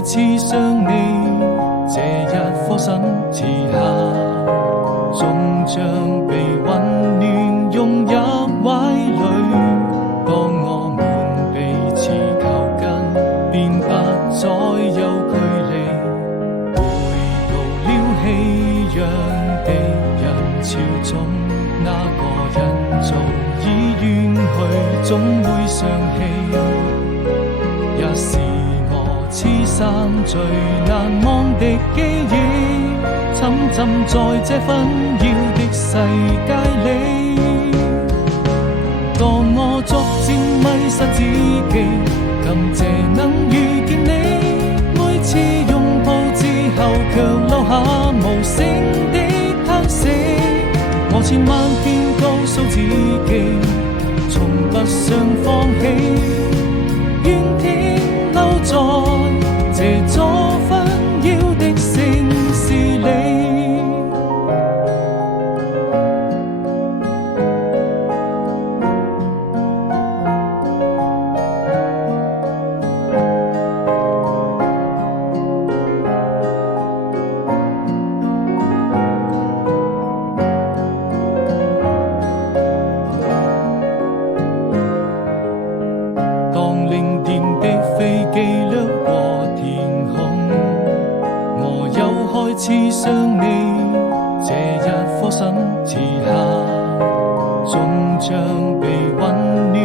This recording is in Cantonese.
再次想你，這一顆心遲下，終將被溫暖融入懷裡。當我們彼此靠近，便不再有距離。回到了熙攘的人潮中，那個人早已遠去，總會想起，也是我此生最難忘的記憶，沉浸在這紛擾的世界裡。當我逐漸迷失自己，感謝能遇見你，每次擁抱之後卻留下無聲的嘆息。我千萬遍告訴自己，從不想放棄，願停留在這座紛擾的城市裡。似想你，這一顆心遲下，終將被溫暖